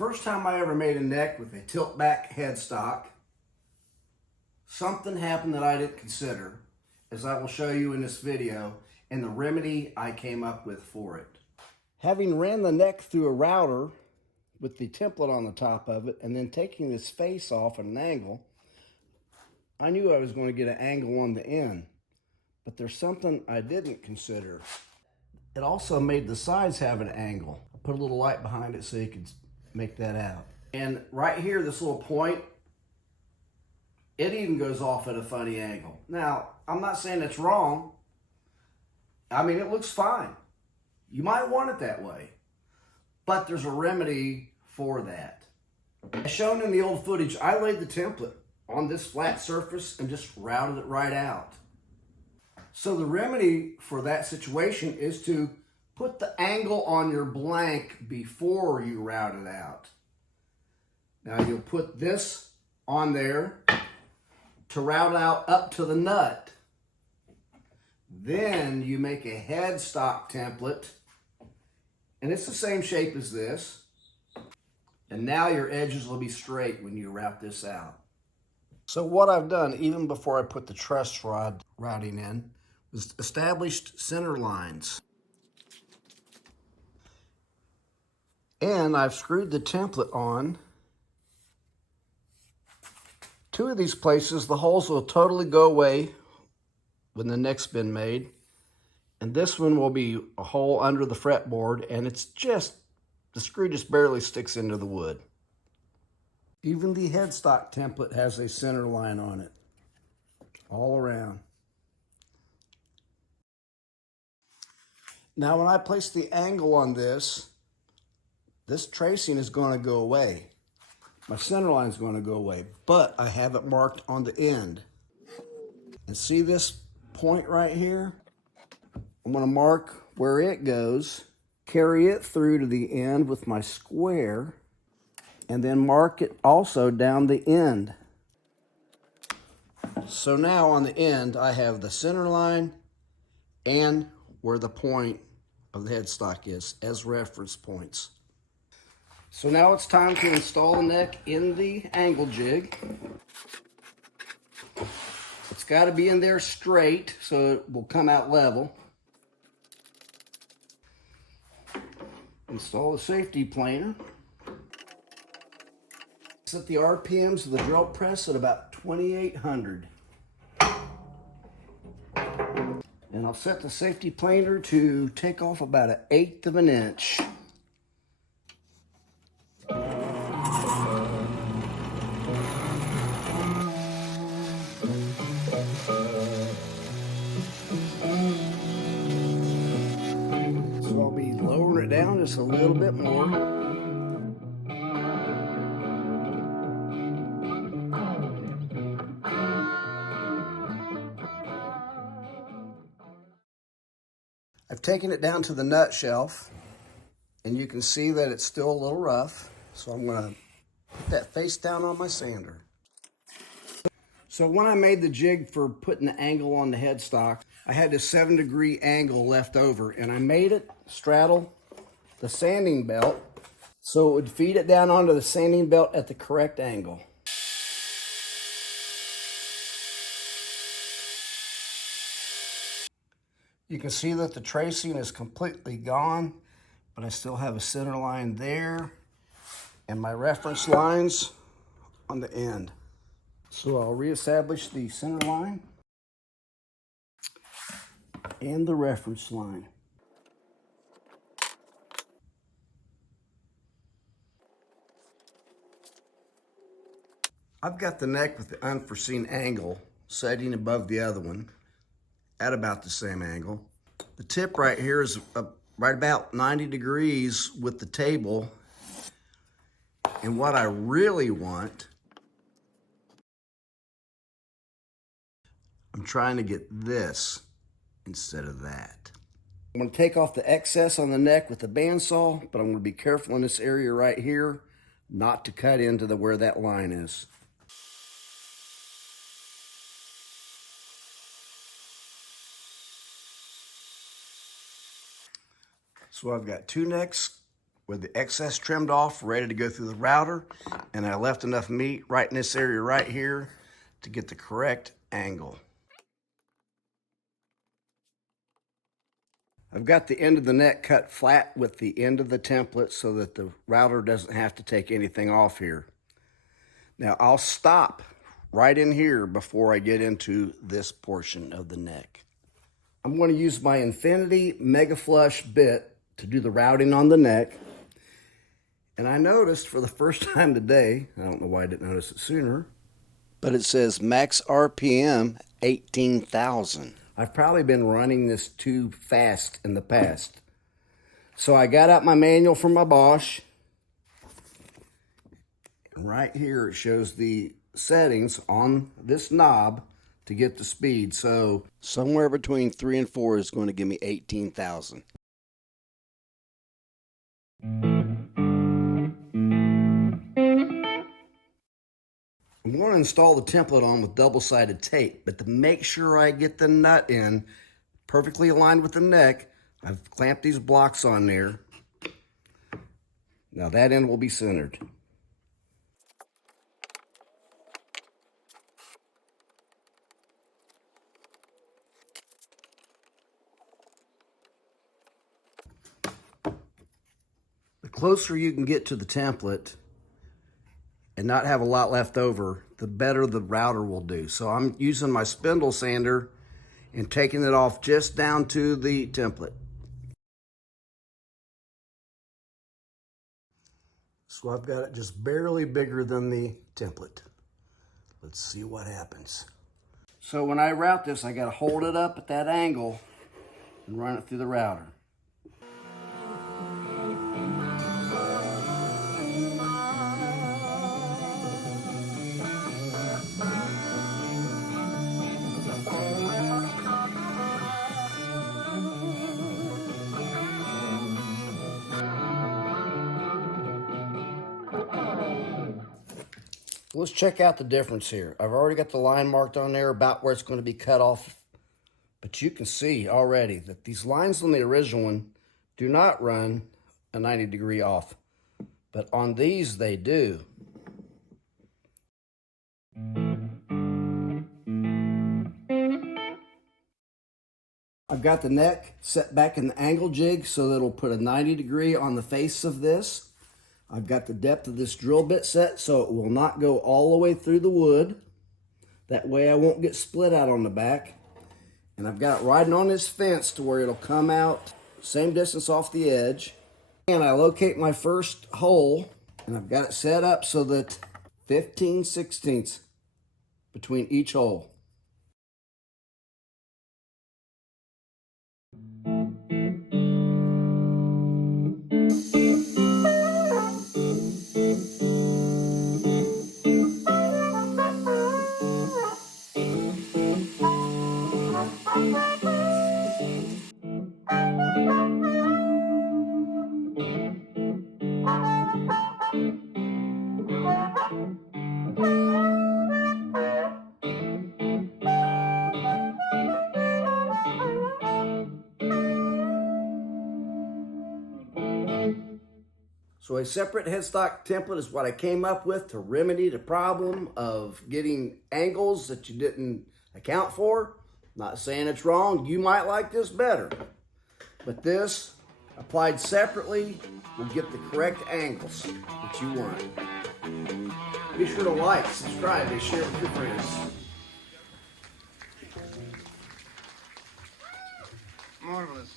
first time I ever made a neck with a tilt back headstock, something happened that I didn't consider, as I will show you in this video, and the remedy I came up with for it. Having ran the neck through a router with the template on the top of it, and then taking this face off at an angle, I knew I was going to get an angle on the end. But there's something I didn't consider. It also made the sides have an angle. I put a little light behind it so you could make that out. And right here, this little point, it even goes off at a funny angle. Now, I'm not saying it's wrong. I mean, it looks fine. You might want it that way. But there's a remedy for that. As shown in the old footage, I laid the template on this flat surface and just routed it right out. So the remedy for that situation is to put the angle on your blank before you route it out. Now you'll put this on there to route out up to the nut. Then you make a headstock template, and it's the same shape as this. And now your edges will be straight when you route this out. So what I've done, even before I put the truss rod routing in, was established center lines. And I've screwed the template on. Two of these places, the holes will totally go away when the neck's been made. And this one will be a hole under the fretboard, and it's just, the screw just barely sticks into the wood. Even the headstock template has a center line on it, all around. Now when I place the angle on this tracing is going to go away. My center line is going to go away, but I have it marked on the end. And see this point right here? I'm going to mark where it goes, carry it through to the end with my square, and then mark it also down the end. So now on the end, I have the center line and where the point of the headstock is as reference points. So now it's time to install the neck in the angle jig. It's got to be in there straight so it will come out level. Install the safety planer. Set the RPMs of the drill press at about 2,800. And I'll set the safety planer to take off about 1/8 of an inch. So I'll be lowering it down just a little bit more. I've taken it down to the nut shelf, and you can see that it's still a little rough. So I'm going to put that face down on my sander. So when I made the jig for putting the angle on the headstock, I had this 7-degree angle left over, and I made it straddle the sanding belt so it would feed it down onto the sanding belt at the correct angle. You can see that the tracing is completely gone, but I still have a center line there and my reference lines on the end. So I'll reestablish the center line and the reference line. I've got the neck with the unforeseen angle setting above the other one at about the same angle. The tip right here is right about 90 degrees with the table. And what I really want, I'm trying to get this instead of that. I'm going to take off the excess on the neck with the bandsaw, but I'm going to be careful in this area right here not to cut into where that line is. So I've got two necks with the excess trimmed off, ready to go through the router, and I left enough meat right in this area right here to get the correct angle. I've got the end of the neck cut flat with the end of the template so that the router doesn't have to take anything off here. Now I'll stop right in here before I get into this portion of the neck. I'm going to use my Infinity Mega Flush bit to do the routing on the neck. And I noticed for the first time today, I don't know why I didn't notice it sooner, but it says max RPM 18,000. I've probably been running this too fast in the past. So I got out my manual from my Bosch. And right here it shows the settings on this knob to get the speed. So somewhere between 3 and 4 is going to give me 18,000. I'm going to install the template on with double-sided tape, but to make sure I get the nut in perfectly aligned with the neck, I've clamped these blocks on there. Now that end will be centered. The closer you can get to the template and not have a lot left over, the better the router will do. So I'm using my spindle sander and taking it off just down to the template. So I've got it just barely bigger than the template. Let's see what happens. So when I route this, I gotta hold it up at that angle and run it through the router. Let's check out the difference here. I've already got the line marked on there about where it's going to be cut off. But you can see already that these lines on the original one do not run a 90-degree off. But on these, they do. I've got the neck set back in the angle jig so that it'll put a 90-degree on the face of this. I've got the depth of this drill bit set so it will not go all the way through the wood. That way I won't get split out on the back. And I've got it riding on this fence to where it'll come out same distance off the edge. And I locate my first hole and I've got it set up so that 15/16 between each hole. So a separate headstock template is what I came up with to remedy the problem of getting angles that you didn't account for. Not saying it's wrong, you might like this better. But this, applied separately, will get the correct angles that you want. Be sure to like, subscribe, and share with your friends. Marvelous.